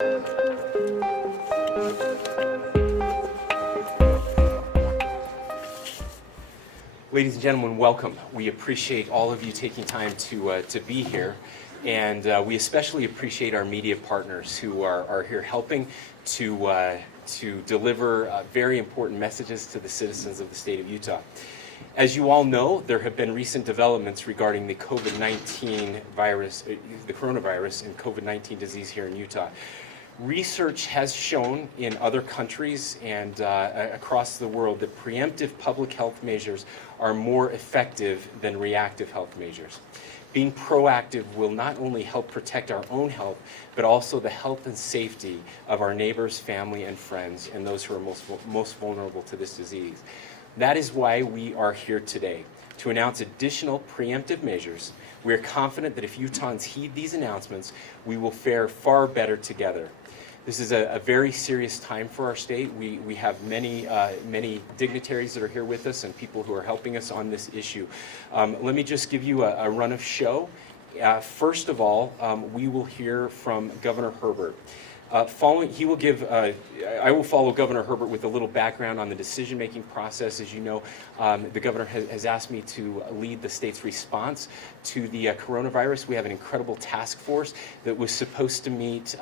Ladies and gentlemen, welcome. We appreciate all of you taking time to be here, and we especially appreciate our media partners who are here helping to deliver very important messages to the citizens of the state of Utah. As you all know, there have been recent developments regarding the COVID-19 virus, the coronavirus and COVID-19 disease here in Utah. Research has shown in other countries and across the world that preemptive public health measures are more effective than reactive health measures. Being proactive will not only help protect our own health, but also the health and safety of our neighbors, family, and friends, and those who are most vulnerable to this disease. That is why we are here today, to announce additional preemptive measures. We are confident that if Utahns heed these announcements, we will fare far better together. This is a very serious time for our state. We have many dignitaries that are here with us and people who are helping us on this issue. Let me just give you a run of show. First of all, we will hear from Governor Herbert. I will follow Governor Herbert with a little background on the decision-making process. As you know, the governor has asked me to lead the state's response to the coronavirus. We have an incredible task force that was supposed to meet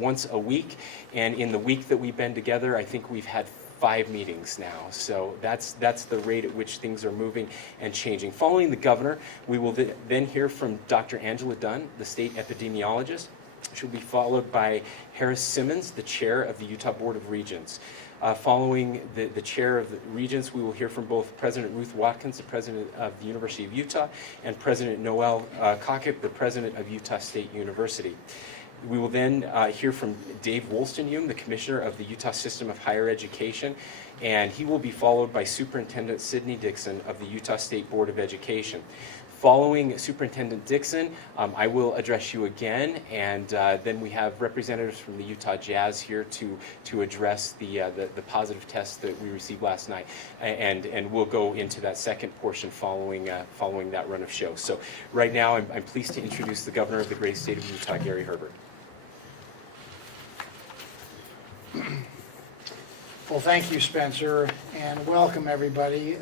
once a week, and in the week that we've been together, I think we've had 5 meetings now. So that's the rate at which things are moving and changing. Following the governor, we will then hear from Dr. Angela Dunn, the state epidemiologist. She'll be followed by Harris Simmons, the chair of the Utah Board of Regents. Following the chair of the Regents, we will hear from both President Ruth Watkins, the president of the University of Utah, and President Noel Kakip, the president of Utah State University. We will then hear from Dave Wolstenhume, the commissioner of the Utah System of Higher Education, and he will be followed by Superintendent Sidney Dixon of the Utah State Board of Education. Following Superintendent Dixon, I will address you again, and then we have representatives from the Utah Jazz here to address the positive test that we received last night, and we'll go into that second portion following that run of show. So right now, I'm pleased to introduce the governor of the great state of Utah, Gary Herbert. Well, thank you, Spencer, and welcome everybody.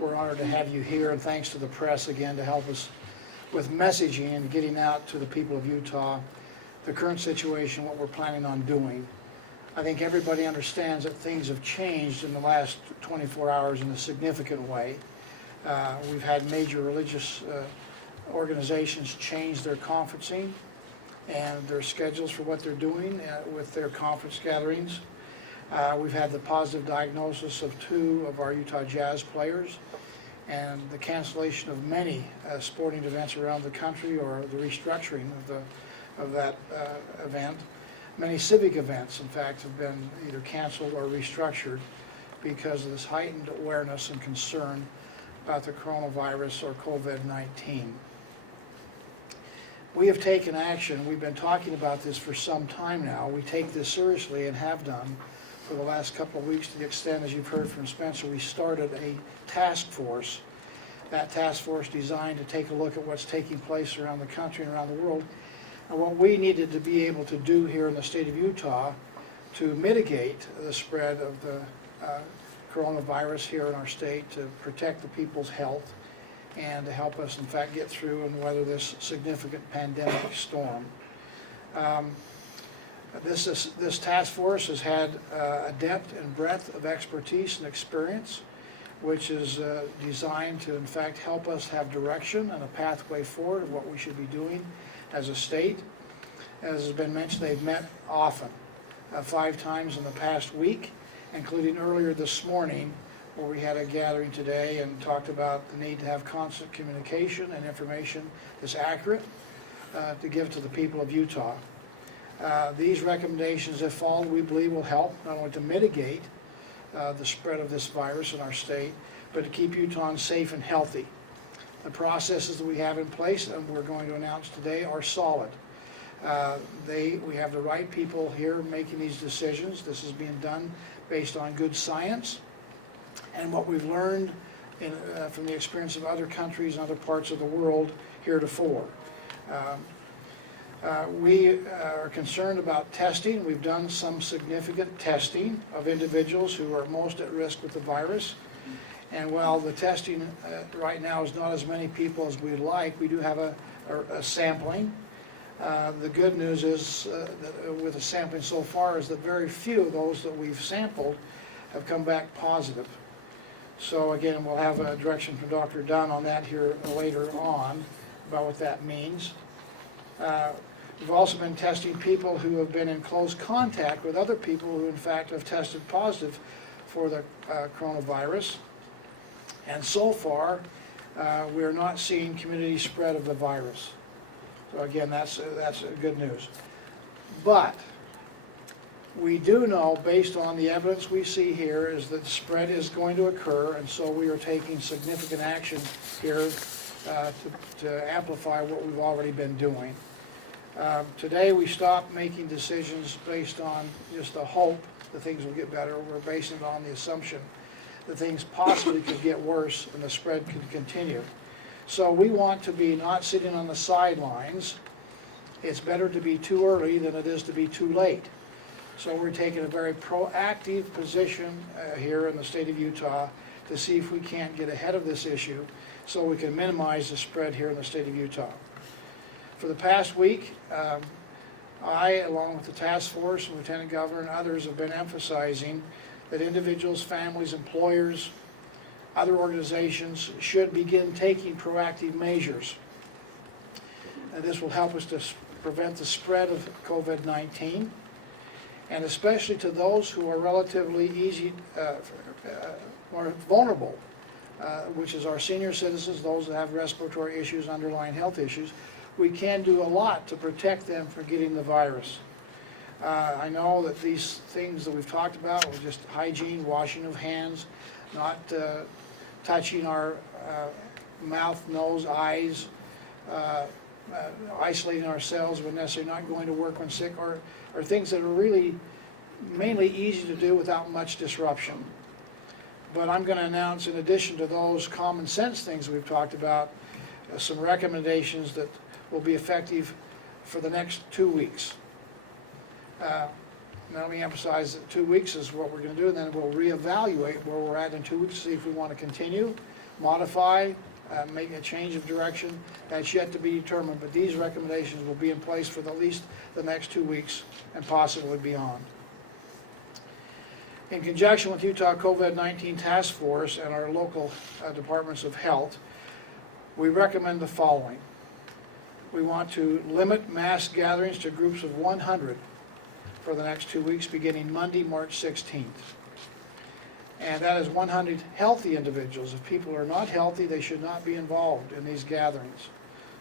We're honored to have you here, and thanks to the press again to help us with messaging and getting out to the people of Utah the current situation, what we're planning on doing. I think everybody understands that things have changed in the last 24 hours in a significant way. We've had major religious organizations change their conferencing and their schedules for what they're doing with their conference gatherings. We've had the positive diagnosis of 2 of our Utah Jazz players and the cancellation of many sporting events around the country, or the restructuring of that event. Many civic events, in fact, have been either canceled or restructured because of this heightened awareness and concern about the coronavirus or COVID-19. We have taken action. We've been talking about this for some time now. We take this seriously and have done for the last couple of weeks, to the extent, as you've heard from Spencer, we started a task force. That task force designed to take a look at what's taking place around the country and around the world, and what we needed to be able to do here in the state of Utah to mitigate the spread of the coronavirus here in our state, to protect the people's health, and to help us, in fact, get through and weather this significant pandemic storm. This task force has had a depth and breadth of expertise and experience, which is designed to, in fact, help us have direction and a pathway forward of what we should be doing as a state. As has been mentioned, they've met often, 5 times in the past week, including earlier this morning, where we had a gathering today and talked about the need to have constant communication and information that's accurate to give to the people of Utah. These recommendations, if followed, we believe will help not only to mitigate the spread of this virus in our state, but to keep Utahns safe and healthy. The processes that we have in place and we're going to announce today are solid. We have the right people here making these decisions. This is being done based on good science and what we've learned from the experience of other countries and other parts of the world heretofore. We are concerned about testing. We've done some significant testing of individuals who are most at risk with the virus. And while the testing right now is not as many people as we'd like, we do have a sampling. The good news is that with the sampling so far is that very few of those that we've sampled have come back positive. So again, we'll have a direction from Dr. Dunn on that here later on about what that means. We've also been testing people who have been in close contact with other people who in fact have tested positive for the coronavirus. And so far, we are not seeing community spread of the virus. So again, that's good news. But we do know, based on the evidence we see here, is that spread is going to occur, and so we are taking significant action here to amplify what we've already been doing. Today we stopped making decisions based on just the hope that things will get better. We're basing it on the assumption that things possibly could get worse and the spread could continue. So we want to be not sitting on the sidelines. It's better to be too early than it is to be too late. So we're taking a very proactive position here in the state of Utah to see if we can't get ahead of this issue so we can minimize the spread here in the state of Utah. For the past week, I, along with the task force, Lieutenant Governor, and others have been emphasizing that individuals, families, employers, other organizations should begin taking proactive measures. And this will help us to prevent the spread of COVID-19, and especially to those who are relatively more vulnerable, which is our senior citizens, those that have respiratory issues, underlying health issues. We can do a lot to protect them from getting the virus. I know that these things that we've talked about were just hygiene, washing of hands, not touching our mouth, nose, eyes, isolating ourselves when necessary, not going to work when sick, or things that are really mainly easy to do without much disruption. But I'm going to announce, in addition to those common sense things we've talked about, some recommendations that will be effective for the next 2 weeks. Now let me emphasize that 2 weeks is what we're going to do, and then we'll reevaluate where we're at in 2 weeks to see if we want to continue, modify, make a change of direction. That's yet to be determined, but these recommendations will be in place for at least the next 2 weeks and possibly beyond. In conjunction with Utah COVID-19 Task Force and our local departments of health, we recommend the following. We want to limit mass gatherings to groups of 100 for the next 2 weeks, beginning Monday, March 16th. And that is 100 healthy individuals. If people are not healthy, they should not be involved in these gatherings.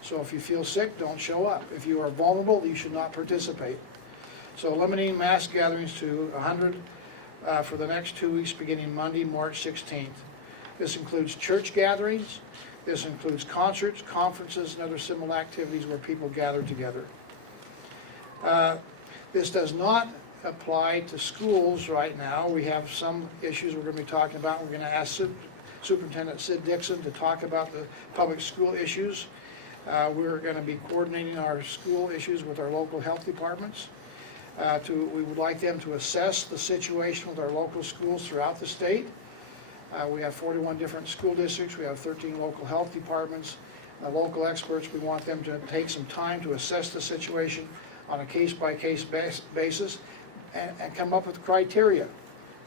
So if you feel sick, don't show up. If you are vulnerable, you should not participate. So limiting mass gatherings to 100 for the next 2 weeks, beginning Monday, March 16th. This includes church gatherings. This includes concerts, conferences, and other similar activities where people gather together. This does not apply to schools right now. We have some issues we're going to be talking about. We're going to ask Superintendent Sid Dixon to talk about the public school issues. We're going to be coordinating our school issues with our local health departments. We would like them to assess the situation with our local schools throughout the state. We have 41 different school districts. We have 13 local health departments. Local experts, we want them to take some time to assess the situation on a case-by-case basis and come up with criteria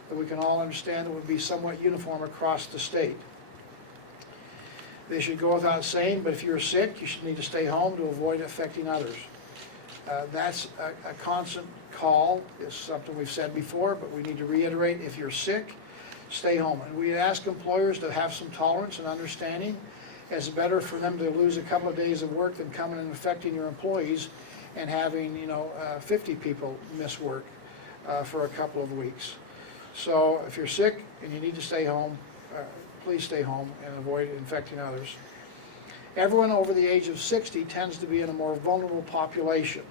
that we can all understand that would be somewhat uniform across the state. They should go without saying, but if you're sick, you should need to stay home to avoid affecting others. That's a constant call. It's something we've said before, but we need to reiterate. If you're sick, stay home. And we ask employers to have some tolerance and understanding. It's better for them to lose a couple of days of work than coming and affecting your employees and having 50 people miss work for a couple of weeks. So if you're sick and you need to stay home, please stay home and avoid infecting others. Everyone over the age of 60 tends to be in a more vulnerable population,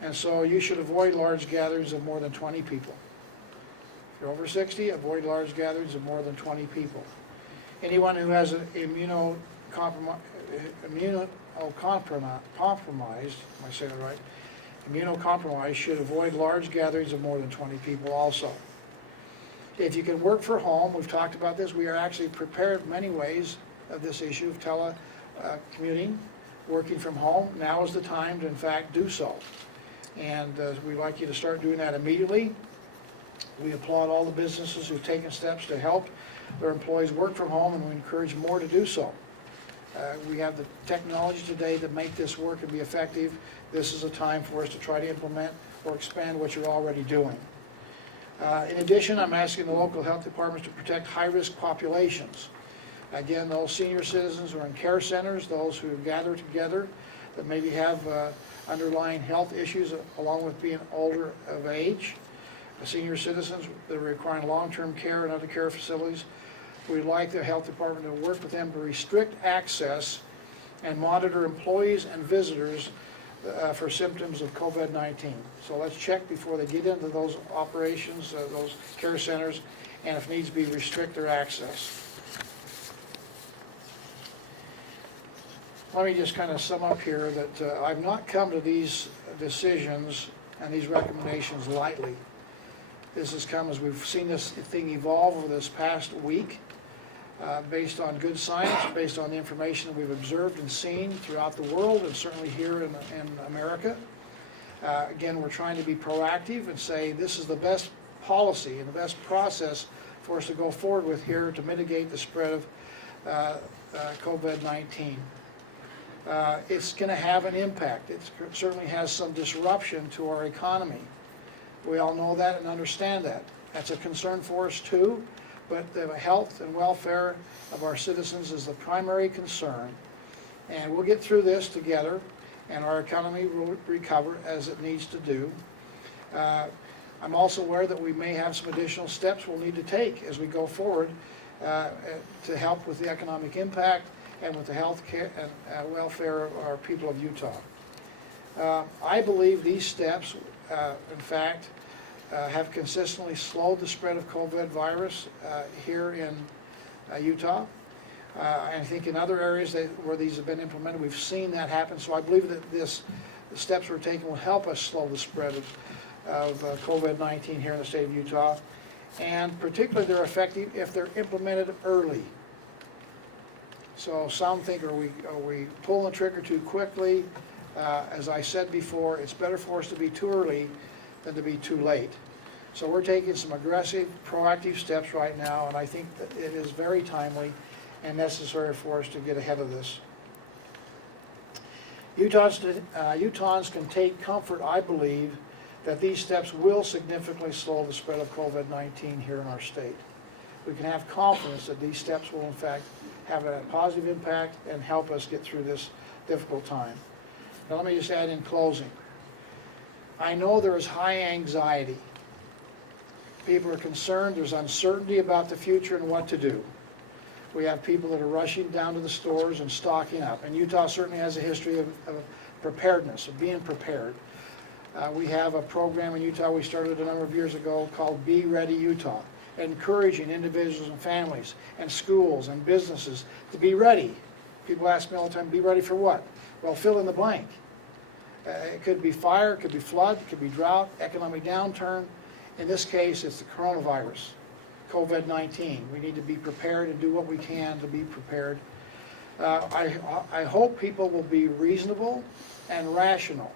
and so you should avoid large gatherings of more than 20 people. If you're over 60, avoid large gatherings of more than 20 people. Anyone who has an immunocompromised, am I saying it right? Immunocompromised should avoid large gatherings of more than 20 people also. If you can work from home, we've talked about this, we are actually prepared in many ways of this issue of telecommuting, working from home. Now is the time to in fact do so. And we'd like you to start doing that immediately. We applaud all the businesses who've taken steps to help their employees work from home, and we encourage more to do so. We have the technology today to make this work and be effective. This is a time for us to try to implement or expand what you're already doing. In addition, I'm asking the local health departments to protect high-risk populations. Again, those senior citizens who are in care centers, those who gather together that maybe have underlying health issues along with being older of age. Senior citizens that are requiring long-term care and other care facilities. We'd like the health department to work with them to restrict access and monitor employees and visitors for symptoms of COVID-19. So let's check before they get into those operations, those care centers, and if needs be, restrict their access. Let me just kind of sum up here that I've not come to these decisions and these recommendations lightly. This has come as we've seen this thing evolve over this past week, based on good science, based on the information that we've observed and seen throughout the world, and certainly here in America. Again, we're trying to be proactive and say this is the best policy and the best process for us to go forward with here to mitigate the spread of COVID-19. It's going to have an impact. It certainly has some disruption to our economy. We all know that and understand that. That's a concern for us too, but the health and welfare of our citizens is the primary concern. And we'll get through this together, and our economy will recover as it needs to do. I'm also aware that we may have some additional steps we'll need to take as we go forward to help with the economic impact and with the health care and welfare of our people of Utah. I believe these steps, in fact, have consistently slowed the spread of COVID virus here in Utah. I think in other areas where these have been implemented, we've seen that happen. So I believe that the steps we're taking will help us slow the spread of COVID-19 here in the state of Utah. And particularly they're effective if they're implemented early. So some think, are we pulling the trigger too quickly? As I said before, it's better for us to be too early than to be too late. So we're taking some aggressive, proactive steps right now, and I think that it is very timely and necessary for us to get ahead of this. Utahns can take comfort, I believe, that these steps will significantly slow the spread of COVID-19 here in our state. We can have confidence that these steps will in fact have a positive impact and help us get through this difficult time. Now let me just add in closing. I know there is high anxiety. People are concerned, there's uncertainty about the future and what to do. We have people that are rushing down to the stores and stocking up. And Utah certainly has a history of preparedness, of being prepared. We have a program in Utah we started a number of years ago called Be Ready Utah, encouraging individuals and families and schools and businesses to be ready. People ask me all the time, be ready for what? Well, fill in the blank. It could be fire, it could be flood, it could be drought, economic downturn. In this case, it's the coronavirus, COVID-19. We need to be prepared and do what we can to be prepared. I hope people will be reasonable and rational.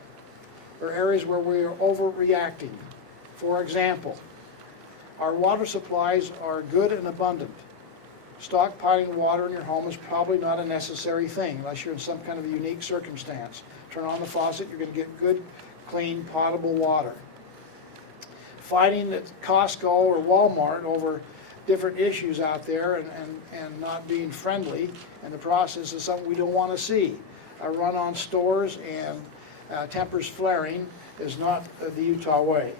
There are areas where we are overreacting. For example, our water supplies are good and abundant. Stockpiling water in your home is probably not a necessary thing unless you're in some kind of a unique circumstance. Turn on the faucet, you're going to get good, clean, potable water. Fighting at Costco or Walmart over different issues out there and not being friendly in the process is something we don't want to see. A run on stores and tempers flaring is not the Utah way.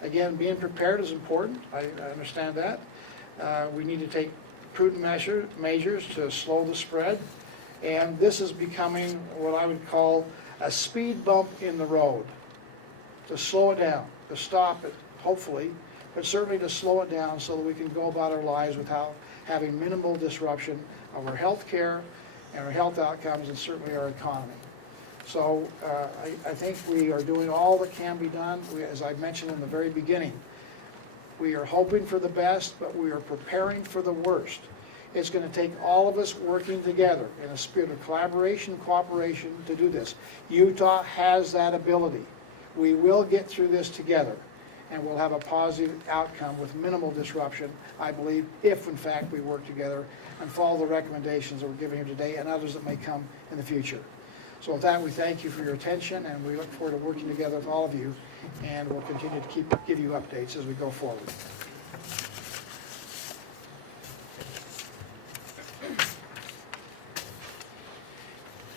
Again, being prepared is important. I understand that. We need to take prudent measures to slow the spread. And this is becoming what I would call a speed bump in the road. To slow it down, to stop it, hopefully, but certainly to slow it down so that we can go about our lives without having minimal disruption of our health care and our health outcomes, and certainly our economy. So I think we are doing all that can be done. As I mentioned in the very beginning, we are hoping for the best, but we are preparing for the worst. It's going to take all of us working together in a spirit of collaboration and cooperation to do this. Utah has that ability. We will get through this together, and we'll have a positive outcome with minimal disruption, I believe, if in fact we work together and follow the recommendations that we're giving you today and others that may come in the future. So with that, we thank you for your attention, and we look forward to working together with all of you, and we'll continue to give you updates as we go forward.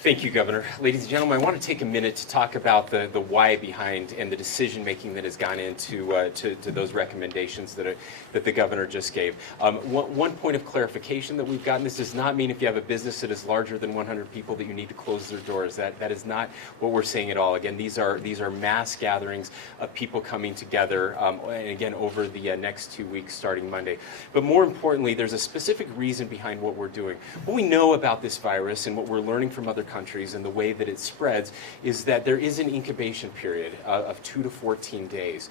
Thank you, Governor. Ladies and gentlemen, I want to take a minute to talk about the why behind and the decision-making that has gone into to those recommendations that the Governor just gave. One point of clarification that we've gotten, this does not mean if you have a business that is larger than 100 people that you need to close their doors. That is not what we're saying at all. Again, these are mass gatherings of people coming together, and again, over the next 2 weeks starting Monday. But more importantly, there's a specific reason behind what we're doing. What we know about this virus and what we're learning from other countries and the way that it spreads is that there is an incubation period of 2 to 14 days.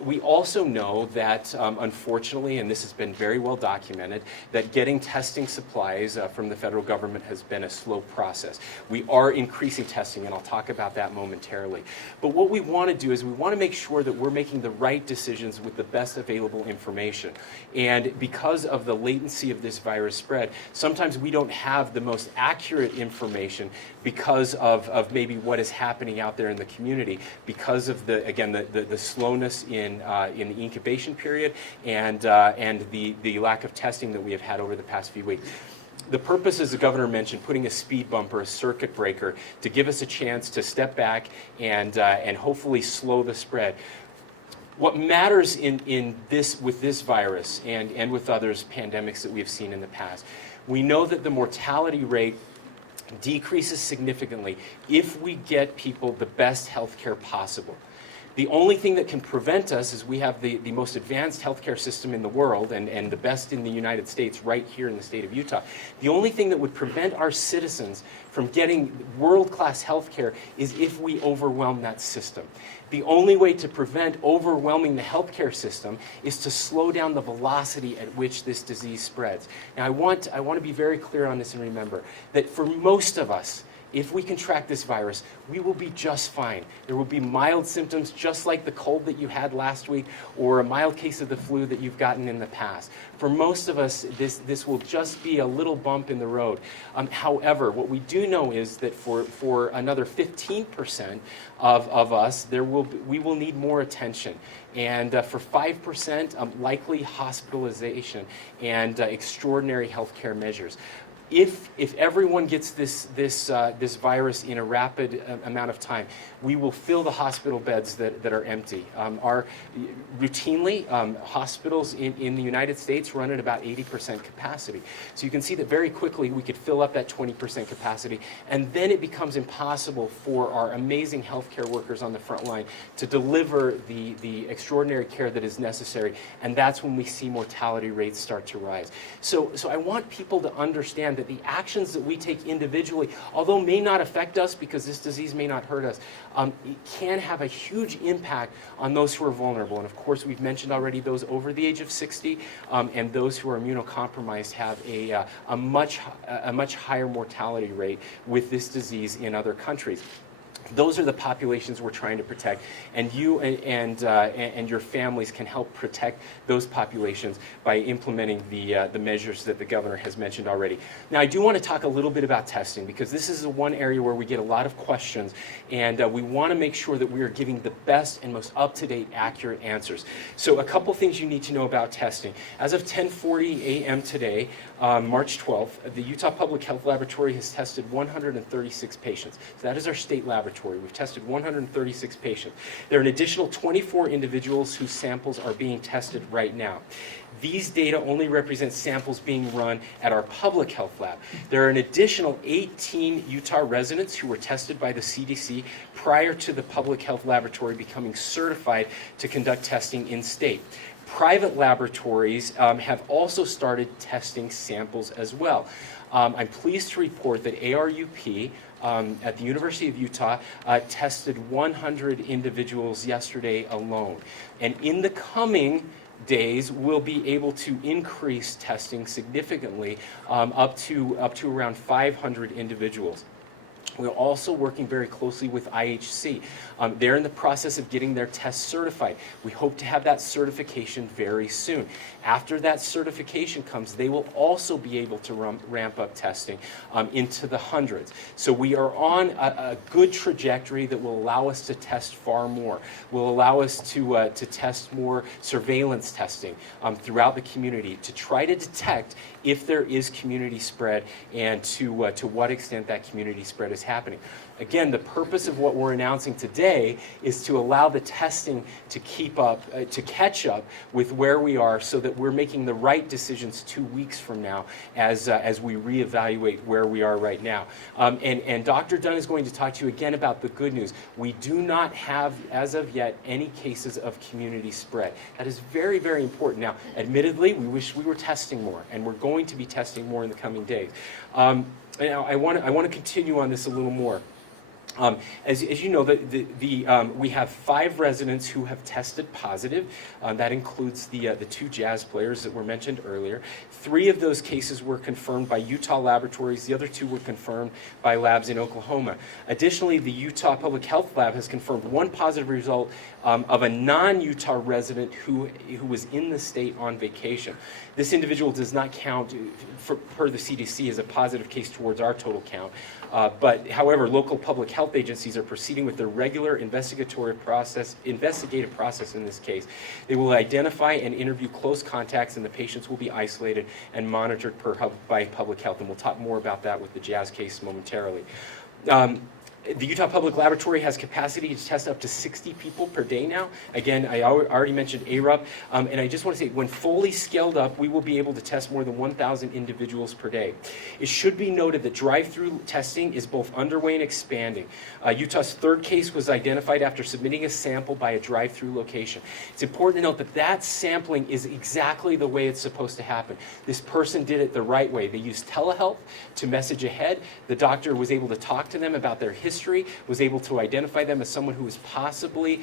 We also know that, unfortunately, and this has been very well documented, that getting testing supplies from the federal government has been a slow process. We are increasing testing, and I'll talk about that momentarily. But what we want to do is we want to make sure that we're making the right decisions with the best available information. And because of the latency of this virus spread, sometimes we don't have the most accurate information because of maybe what is happening out there in the community, because of the slowness in the incubation period and the lack of testing that we have had over the past few weeks. The purpose, as the Governor mentioned, putting a speed bumper, a circuit breaker, to give us a chance to step back and hopefully slow the spread. What matters with this virus and with others pandemics that we have seen in the past, we know that the mortality rate decreases significantly if we get people the best health care possible. The only thing that can prevent us is we have the most advanced healthcare system in the world and the best in the United States right here in the state of Utah. The only thing that would prevent our citizens from getting world-class healthcare is if we overwhelm that system. The only way to prevent overwhelming the healthcare system is to slow down the velocity at which this disease spreads. Now, I want to be very clear on this and remember that for most of us, if we contract this virus, we will be just fine. There will be mild symptoms just like the cold that you had last week or a mild case of the flu that you've gotten in the past. For most of us, this will just be a little bump in the road. However, what we do know is that for another 15% of us, we will need more attention. And for 5%, likely hospitalization and extraordinary health care measures. If everyone gets this virus in a rapid amount of time, we will fill the hospital beds that are empty. Routinely, hospitals in the United States run at about 80% capacity. So you can see that very quickly we could fill up that 20% capacity, and then it becomes impossible for our amazing healthcare workers on the front line to deliver the extraordinary care that is necessary, and that's when we see mortality rates start to rise. So I want people to understand that the actions that we take individually, although may not affect us because this disease may not hurt us, it can have a huge impact on those who are vulnerable. And of course, we've mentioned already those over the age of 60 and those who are immunocompromised have a much higher mortality rate with this disease in other countries. Those are the populations we're trying to protect, and you and your families can help protect those populations by implementing the measures that the Governor has mentioned already. Now, I do want to talk a little bit about testing because this is the one area where we get a lot of questions, and we want to make sure that we are giving the best and most up-to-date, accurate answers. So a couple things you need to know about testing. As of 10:40 a.m. today, March 12th, the Utah Public Health Laboratory has tested 136 patients. So that is our state laboratory. We've tested 136 patients. There are an additional 24 individuals whose samples are being tested right now. These data only represent samples being run at our public health lab. There are an additional 18 Utah residents who were tested by the CDC prior to the public health laboratory becoming certified to conduct testing in state. Private laboratories have also started testing samples as well. I'm pleased to report that ARUP at the University of Utah tested 100 individuals yesterday alone. And in the coming days, we'll be able to increase testing significantly up to around 500 individuals. We're also working very closely with IHC. They're in the process of getting their tests certified. We hope to have that certification very soon. After that certification comes, they will also be able to ramp up testing into the hundreds. So we are on a good trajectory that will allow us to test far more, will allow us to test more surveillance testing throughout the community to try to detect if there is community spread and to what extent that community spread is happening. Again, the purpose of what we're announcing today is to allow the testing to keep up, to catch up with where we are so that we're making the right decisions 2 weeks from now as we reevaluate where we are right now. And Dr. Dunn is going to talk to you again about the good news. We do not have, as of yet, any cases of community spread. That is very, very important. Now, admittedly, we wish we were testing more, and we're going to be testing more in the coming days. Now, I want to continue on this a little more. As you know, we have 5 residents who have tested positive. That includes the 2 jazz players that were mentioned earlier. 3 of those cases were confirmed by Utah laboratories. The other 2 were confirmed by labs in Oklahoma. Additionally, the Utah Public Health Lab has confirmed 1 positive result of a non-Utah resident who was in the state on vacation. This individual does not count, per the CDC, as a positive case towards our total count. But however, local public health agencies are proceeding with their regular investigative process in this case. They will identify and interview close contacts, and the patients will be isolated and monitored by public health. And we'll talk more about that with the Jazz case momentarily. The Utah Public Laboratory has capacity to test up to 60 people per day now. Again, I already mentioned ARUP, and I just want to say, when fully scaled up, we will be able to test more than 1,000 individuals per day. It should be noted that drive-through testing is both underway and expanding. Utah's 3rd case was identified after submitting a sample by a drive-through location. It's important to note that that sampling is exactly the way it's supposed to happen. This person did it the right way. They used telehealth to message ahead. The doctor was able to talk to them about their history, was able to identify them as someone who was possibly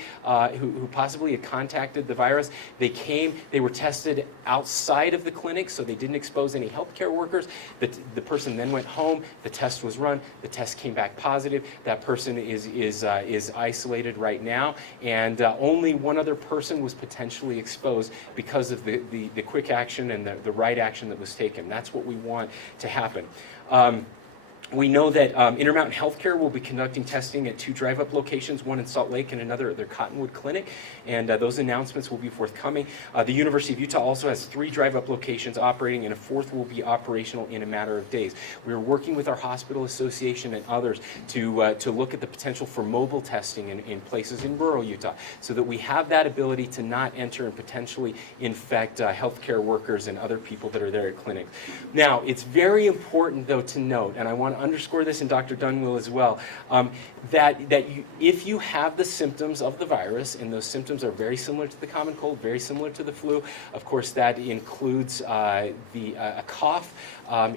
who possibly had contacted the virus. They were tested outside of the clinic, so they didn't expose any healthcare workers. The person then went home. The test was run. The test came back positive. That person is isolated right now, and only 1 other person was potentially exposed because of the quick action and the right action that was taken. That's what we want to happen. We know that Intermountain Healthcare will be conducting testing at 2 drive-up locations, one in Salt Lake and another at their Cottonwood Clinic, and those announcements will be forthcoming. The University of Utah also has 3 drive-up locations operating, and a 4th will be operational in a matter of days. We are working with our hospital association and others to look at the potential for mobile testing in places in rural Utah, so that we have that ability to not enter and potentially infect healthcare workers and other people that are there at clinics. Now, it's very important, though, to note, and I want to underscore this, and Dr. Dunn will as well, that if you have the symptoms of the virus, and those symptoms are very similar to the common cold, very similar to the flu, of course that includes a cough,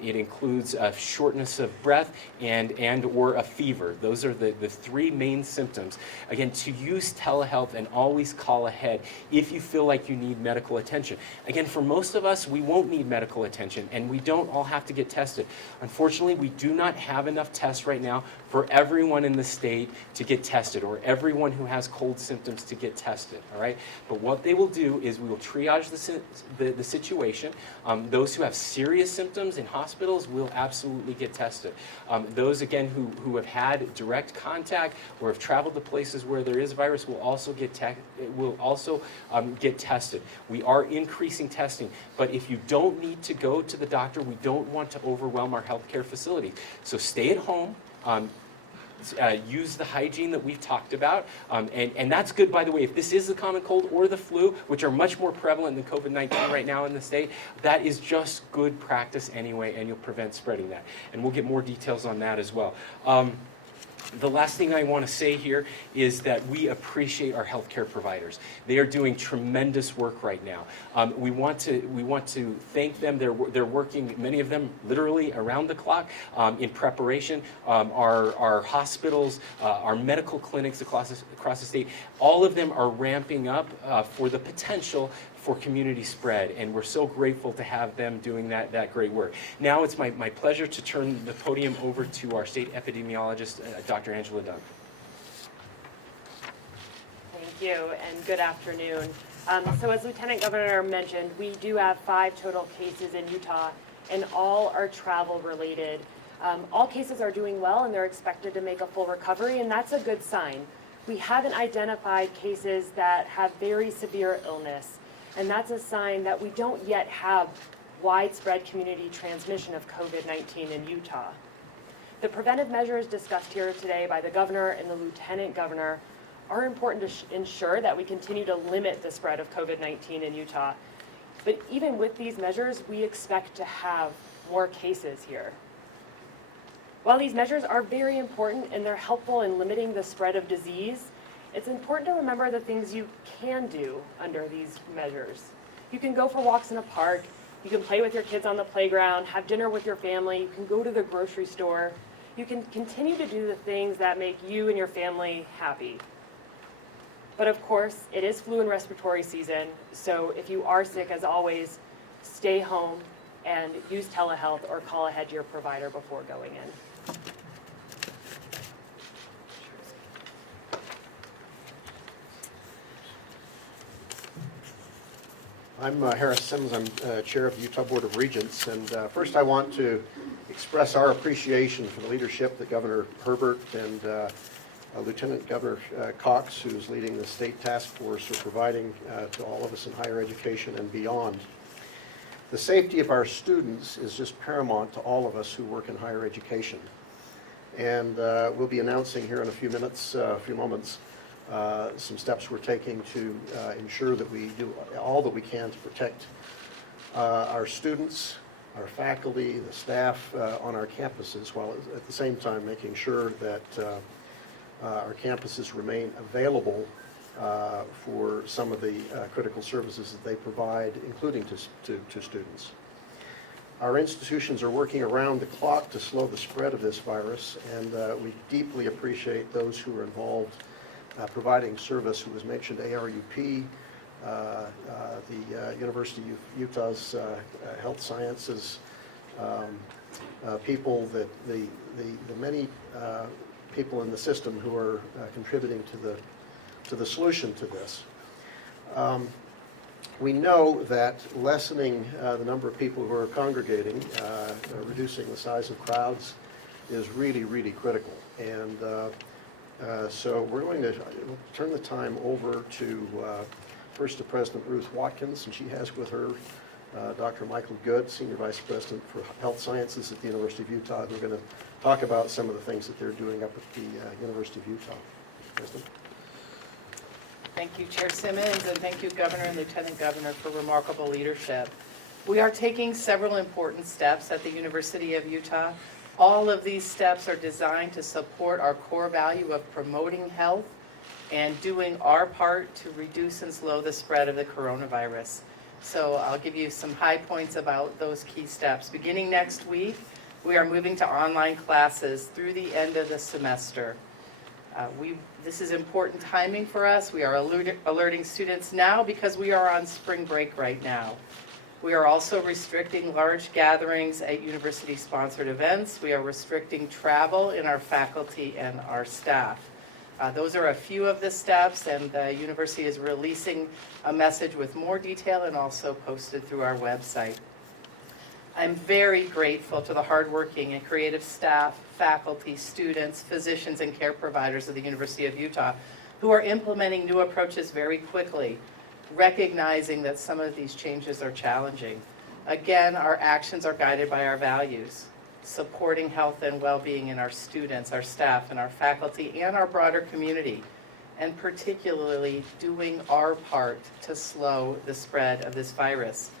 it includes a shortness of breath, and or a fever. Those are the 3 main symptoms. Again, to use telehealth and always call ahead if you feel like you need medical attention. Again, for most of us, we won't need medical attention, and we don't all have to get tested. Unfortunately, we do not have enough tests right now for everyone in the state to get tested, or everyone who has cold symptoms to get tested, all right? But what they will do is we will triage the situation. Those who have serious symptoms in hospitals will absolutely get tested. Those, again, who have had direct contact or have traveled to places where there is virus will also get tested. We are increasing testing, but if you don't need to go to the doctor, we don't want to overwhelm our healthcare facility. So stay at home. Use the hygiene that we've talked about, and that's good, by the way. If this is the common cold or the flu, which are much more prevalent than COVID-19 right now in the state, that is just good practice anyway, and you'll prevent spreading that. And we'll get more details on that as well. The last thing I want to say here is that we appreciate our healthcare providers. They are doing tremendous work right now. We want to thank them. They're working, many of them literally around the clock in preparation. Our hospitals, our medical clinics across the state, all of them are ramping up for the potential for community spread, and we're so grateful to have them doing that great work. Now it's my pleasure to turn the podium over to our state epidemiologist, Dr. Angela Dunn. Thank you, and good afternoon. So as Lieutenant Governor mentioned, we do have 5 total cases in Utah, and all are travel related. All cases are doing well, and they're expected to make a full recovery, and that's a good sign. We haven't identified cases that have very severe illness, and that's a sign that we don't yet have widespread community transmission of COVID-19 in Utah. The preventive measures discussed here today by the governor and the lieutenant governor are important to ensure that we continue to limit the spread of COVID-19 in Utah. But even with these measures, we expect to have more cases here. While these measures are very important and they're helpful in limiting the spread of disease, it's important to remember the things you can do under these measures. You can go for walks in a park, you can play with your kids on the playground, have dinner with your family, you can go to the grocery store. You can continue to do the things that make you and your family happy. But of course, it is flu and respiratory season, so if you are sick, as always, stay home and use telehealth or call ahead to your provider before going in. I'm Harris Simmons. I'm chair of the Utah Board of Regents, and first I want to express our appreciation for the leadership that Governor Herbert and Lieutenant Governor Cox, who's leading the state task force, are providing to all of us in higher education and beyond. The safety of our students is just paramount to all of us who work in higher education, and we'll be announcing here in a few moments, some steps we're taking to ensure that we do all that we can to protect our students, our faculty, the staff on our campuses, while at the same time making sure that our campuses remain available for some of the critical services that they provide, including to students. Our institutions are working around the clock to slow the spread of this virus, and we deeply appreciate those who are involved providing service, who was mentioned, ARUP, the University of Utah's Health Sciences, people that the many people in the system who are contributing to the solution to this. We know that lessening the number of people who are congregating, reducing the size of crowds, is really, really critical. And so we're going to turn the time over to first to President Ruth Watkins, and she has with her Dr. Michael Good, Senior Vice President for Health Sciences at the University of Utah. We're going to talk about some of the things that they're doing up at the University of Utah. President. Thank you, Chair Simmons, and thank you, Governor and Lieutenant Governor, for remarkable leadership. We are taking several important steps at the University of Utah. All of these steps are designed to support our core value of promoting health and doing our part to reduce and slow the spread of the coronavirus. So I'll give you some high points about those key steps. Beginning next week, we are moving to online classes through the end of the semester. This is important timing for us. We are alerting students now because we are on spring break right now. We are also restricting large gatherings at university-sponsored events. We are restricting travel in our faculty and our staff. Those are a few of the steps, and the university is releasing a message with more detail and also posted through our website. I'm very grateful to the hardworking and creative staff, faculty, students, physicians, and care providers of the University of Utah who are implementing new approaches very quickly, recognizing that some of these changes are challenging. Again, our actions are guided by our values, supporting health and well-being in our students, our staff, and our faculty, and our broader community, and particularly doing our part to slow the spread of this virus.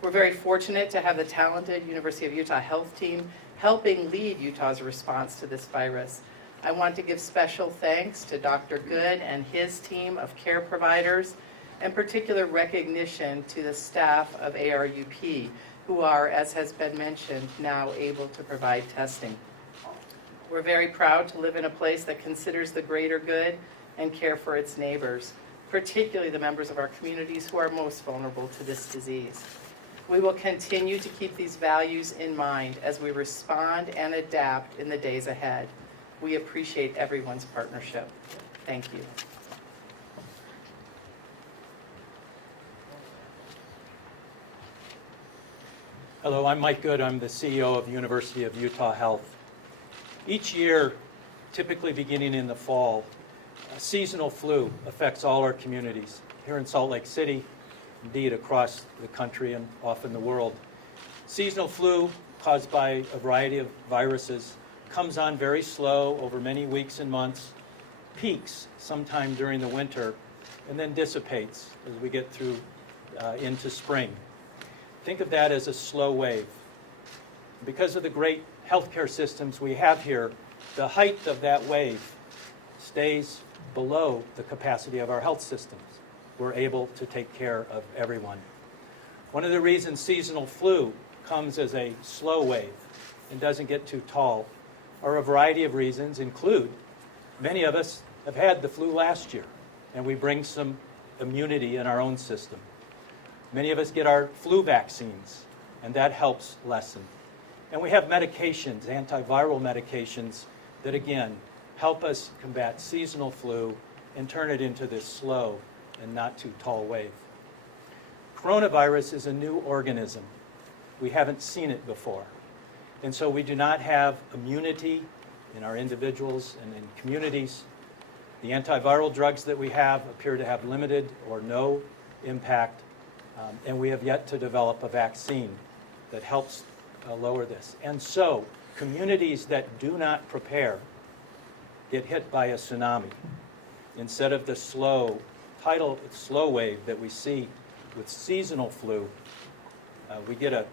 We're very fortunate to have the talented University of Utah health team helping lead Utah's response to this virus. I want to give special thanks to Dr. Good and his team of care providers, and particular recognition to the staff of ARUP, who are, as has been mentioned, now able to provide testing. We're very proud to live in a place that considers the greater good and care for its neighbors, particularly the members of our communities who are most vulnerable to this disease. We will continue to keep these values in mind as we respond and adapt in the days ahead. We appreciate everyone's partnership. Thank you. Hello, I'm Mike Good. I'm the CEO of University of Utah Health. Each year, typically beginning in the fall, seasonal flu affects all our communities here in Salt Lake City, indeed across the country and often the world. Seasonal flu, caused by a variety of viruses, comes on very slow over many weeks and months, peaks sometime during the winter, and then dissipates as we get through into spring. Think of that as a slow wave. Because of the great healthcare systems we have here, the height of that wave stays below the capacity of our health systems. We're able to take care of everyone. One of the reasons seasonal flu comes as a slow wave and doesn't get too tall are a variety of reasons, include many of us have had the flu last year, and we bring some immunity in our own system. Many of us get our flu vaccines, and that helps lessen. And we have medications, antiviral medications, that again help us combat seasonal flu and turn it into this slow and not too tall wave. Coronavirus is a new organism. We haven't seen it before. And so we do not have immunity in our individuals and in communities. The antiviral drugs that we have appear to have limited or no impact, and we have yet to develop a vaccine that helps lower this. And so communities that do not prepare get hit by a tsunami. Instead of the slow wave that we see with seasonal flu, we get a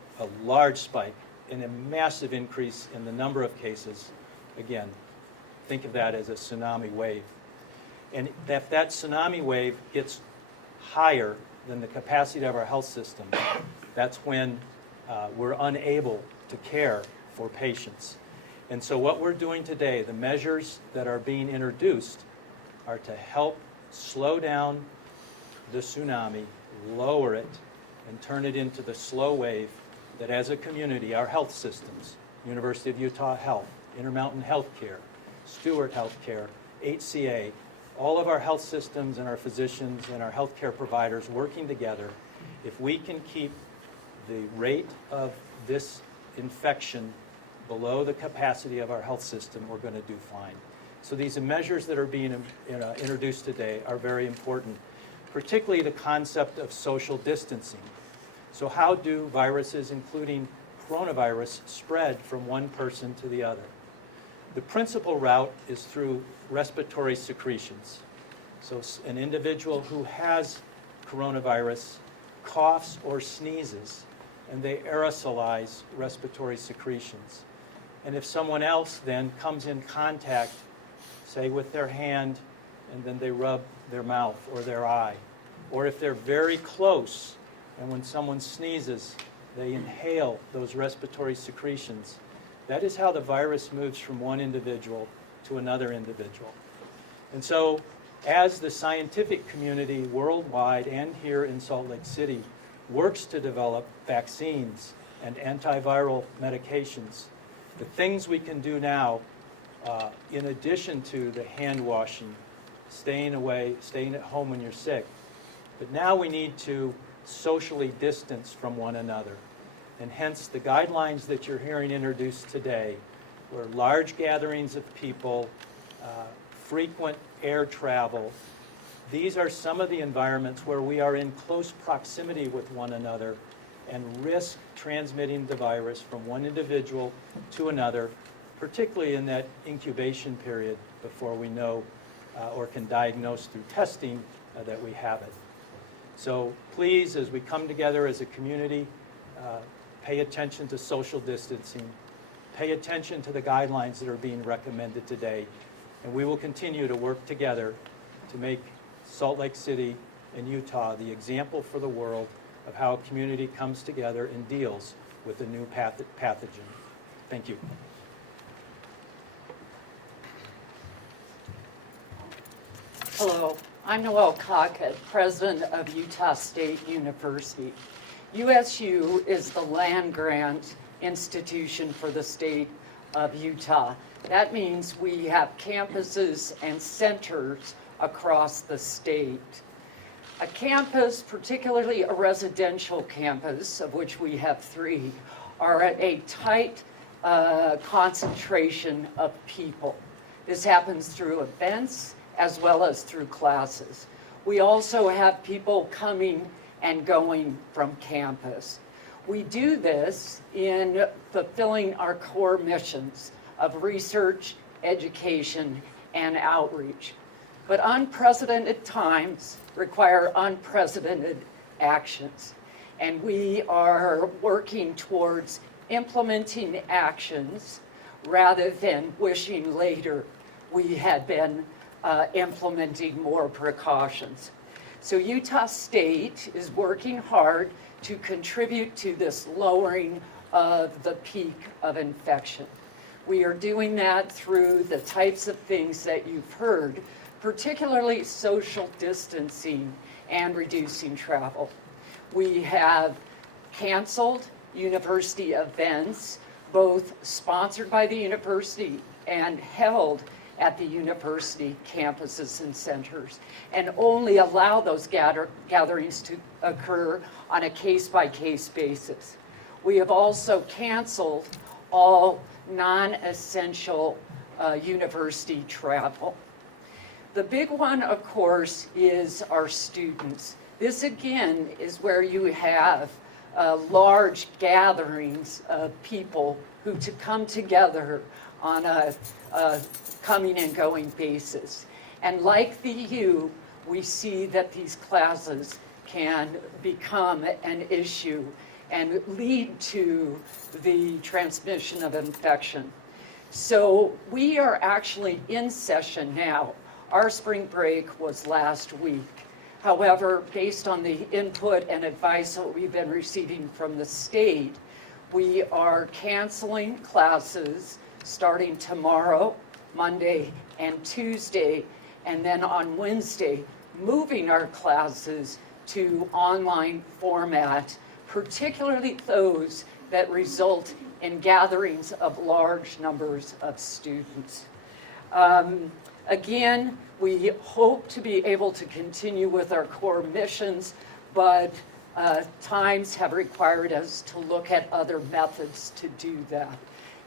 large spike and a massive increase in the number of cases. Again, think of that as a tsunami wave. And if that tsunami wave gets higher than the capacity of our health system, that's when we're unable to care for patients. And so what we're doing today, the measures that are being introduced, are to help slow down the tsunami, lower it, and turn it into the slow wave that as a community, our health systems, University of Utah Health, Intermountain Healthcare, Stewart Healthcare, HCA, all of our health systems and our physicians and our healthcare providers working together, if we can keep the rate of this infection below the capacity of our health system, we're going to do fine. So these measures that are being introduced today are very important, particularly the concept of social distancing. So how do viruses, including coronavirus, spread from one person to the other? The principal route is through respiratory secretions. So an individual who has coronavirus coughs or sneezes, and they aerosolize respiratory secretions. And if someone else then comes in contact, say with their hand, and then they rub their mouth or their eye, or if they're very close, and when someone sneezes, they inhale those respiratory secretions, that is how the virus moves from one individual to another individual. And so, as the scientific community worldwide and here in Salt Lake City works to develop vaccines and antiviral medications, the things we can do now, in addition to the hand washing, staying away, staying at home when you're sick, but now we need to socially distance from one another. And hence the guidelines that you're hearing introduced today were large gatherings of people, frequent air travel. These are some of the environments where we are in close proximity with one another and risk transmitting the virus from one individual to another, particularly in that incubation period before we know or can diagnose through testing that we have it. So please, as we come together as a community, pay attention to social distancing, pay attention to the guidelines that are being recommended today, and we will continue to work together to make Salt Lake City and Utah the example for the world of how a community comes together and deals with a new pathogen. Thank you. Hello, I'm Noelle Cockett, president of Utah State University. USU is the land-grant institution for the state of Utah. That means we have campuses and centers across the state. A campus, particularly a residential campus, of which we have 3, are at a tight concentration of people. This happens through events as well as through classes. We also have people coming and going from campus. We do this in fulfilling our core missions of research, education, and outreach. But unprecedented times require unprecedented actions. And we are working towards implementing actions rather than wishing later we had been implementing more precautions. So Utah State is working hard to contribute to this lowering of the peak of infection. We are doing that through the types of things that you've heard, particularly social distancing and reducing travel. We have canceled university events, both sponsored by the university and held at the university campuses and centers, and only allow those gatherings to occur on a case-by-case basis. We have also canceled all non-essential university travel. The big one, of course, is our students. This, again, is where you have large gatherings of people who to come together on a coming and going basis. And like the U, we see that these classes can become an issue and lead to the transmission of infection. So we are actually in session now. Our spring break was last week. However, based on the input and advice that we've been receiving from the state, we are canceling classes starting tomorrow, Monday, and Tuesday, and then on Wednesday, moving our classes to online format, particularly those that result in gatherings of large numbers of students. Again, we hope to be able to continue with our core missions, but times have required us to look at other methods to do that.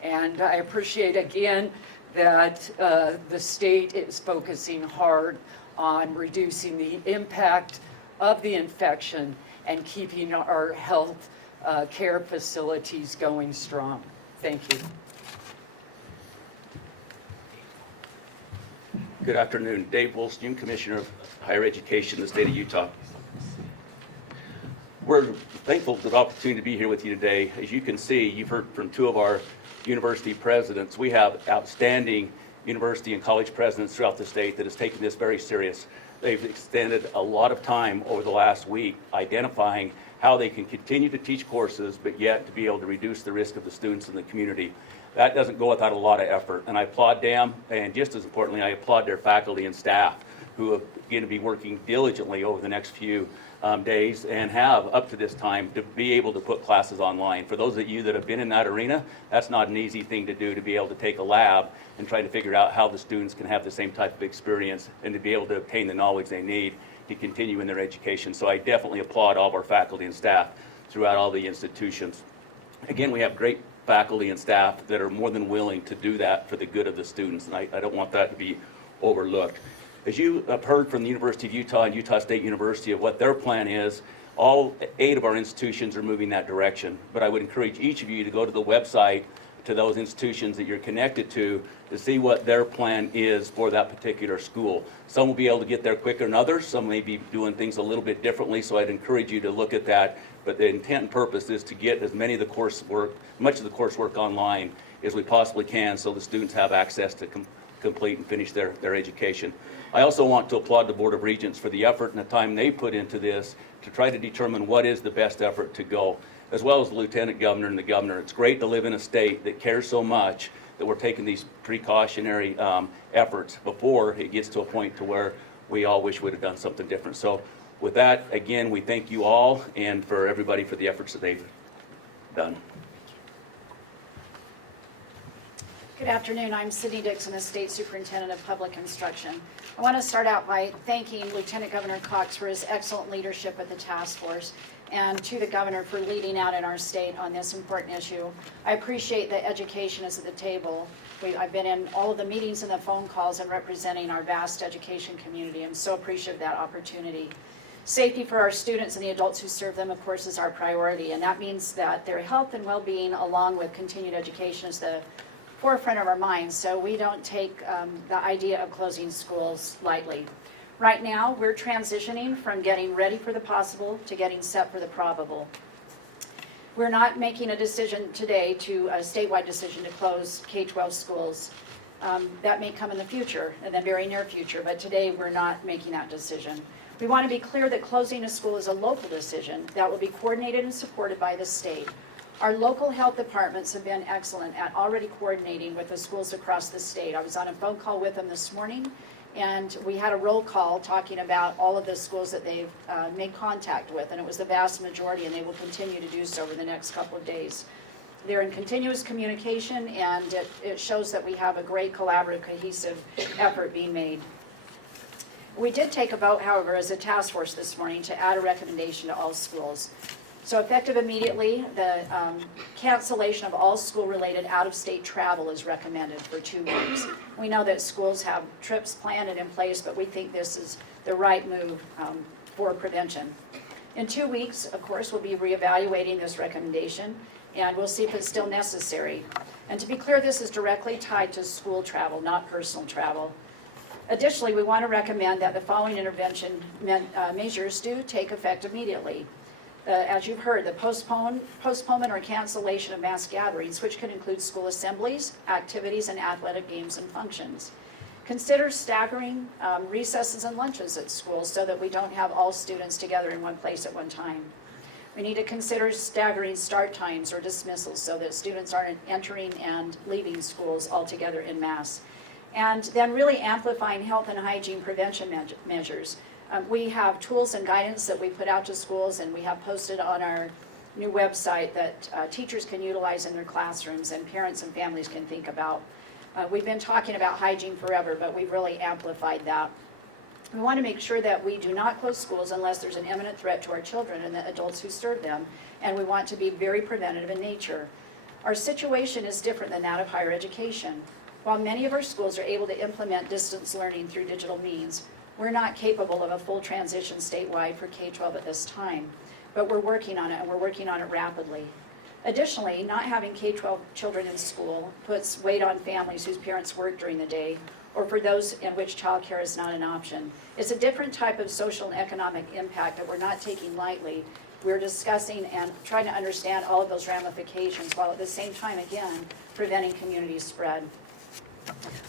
And I appreciate again that the state is focusing hard on reducing the impact of the infection and keeping our health care facilities going strong. Thank you. Good afternoon. Dave Wolstein, Commissioner of Higher Education in the state of Utah. We're thankful for the opportunity to be here with you today. As you can see, you've heard from 2 of our university presidents. We have outstanding university and college presidents throughout the state that has taken this very serious. They've extended a lot of time over the last week identifying how they can continue to teach courses, but yet to be able to reduce the risk of the students in the community. That doesn't go without a lot of effort, and I applaud them, and just as importantly, I applaud their faculty and staff who are going to be working diligently over the next few days and have up to this time to be able to put classes online. For those of you that have been in that arena, that's not an easy thing to do, to be able to take a lab and try to figure out how the students can have the same type of experience and to be able to obtain the knowledge they need to continue in their education. So I definitely applaud all of our faculty and staff throughout all the institutions. Again, we have great faculty and staff that are more than willing to do that for the good of the students, and I don't want that to be overlooked. As you have heard from the University of Utah and Utah State University of what their plan is, all 8 of our institutions are moving that direction. But I would encourage each of you to go to the website to those institutions that you're connected to see what their plan is for that particular school. Some will be able to get there quicker than others. Some may be doing things a little bit differently, so I'd encourage you to look at that. But the intent and purpose is to get as many of the much of the coursework online as we possibly can, so the students have access to complete and finish their education. I also want to applaud the Board of Regents for the effort and the time they put into this to try to determine what is the best effort to go, as well as the Lieutenant Governor and the Governor. It's great to live in a state that cares so much that we're taking these precautionary efforts before it gets to a point to where we all wish we'd have done something different. So with that, again, we thank you all and for everybody for the efforts that they've done. Good afternoon. I'm Sydney Dixon, the State Superintendent of Public Instruction. I want to start out by thanking Lieutenant Governor Cox for his excellent leadership at the task force and to the governor for leading out in our state on this important issue. I appreciate that education is at the table. I've been in all of the meetings and the phone calls and representing our vast education community. I'm so appreciative of that opportunity. Safety for our students and the adults who serve them, of course, is our priority, and that means that their health and well-being along with continued education is the forefront of our minds, so we don't take the idea of closing schools lightly. Right now, we're transitioning from getting ready for the possible to getting set for the probable. We're not making a decision today, a statewide decision to close K-12 schools. That may come in the future, in the very near future, but today we're not making that decision. We want to be clear that closing a school is a local decision that will be coordinated and supported by the state. Our local health departments have been excellent at already coordinating with the schools across the state. I was on a phone call with them this morning, and we had a roll call talking about all of the schools that they've made contact with, and it was the vast majority, and they will continue to do so over the next couple of days. They're in continuous communication, and it shows that we have a great collaborative, cohesive effort being made. We did take a vote, however, as a task force this morning to add a recommendation to all schools. So effective immediately, the cancellation of all school-related out-of-state travel is recommended for 2 weeks. We know that schools have trips planned and in place, but we think this is the right move for prevention. In 2 weeks, of course, we'll be reevaluating this recommendation, and we'll see if it's still necessary. And to be clear, this is directly tied to school travel, not personal travel. Additionally, we want to recommend that the following intervention measures do take effect immediately. As you've heard, the postponement or cancellation of mass gatherings, which could include school assemblies, activities, and athletic games and functions. Consider staggering recesses and lunches at schools so that we don't have all students together in one place at one time. We need to consider staggering start times or dismissals so that students aren't entering and leaving schools altogether en masse. And then really amplifying health and hygiene prevention measures. We have tools and guidance that we put out to schools, and we have posted on our new website that teachers can utilize in their classrooms and parents and families can think about. We've been talking about hygiene forever, but we've really amplified that. We want to make sure that we do not close schools unless there's an imminent threat to our children and the adults who serve them, and we want to be very preventative in nature. Our situation is different than that of higher education. While many of our schools are able to implement distance learning through digital means, we're not capable of a full transition statewide for K-12 at this time, but we're working on it, and we're working on it rapidly. Additionally, not having K-12 children in school puts weight on families whose parents work during the day, or for those in which childcare is not an option. It's a different type of social and economic impact that we're not taking lightly. We're discussing and trying to understand all of those ramifications, while at the same time, again, preventing community spread.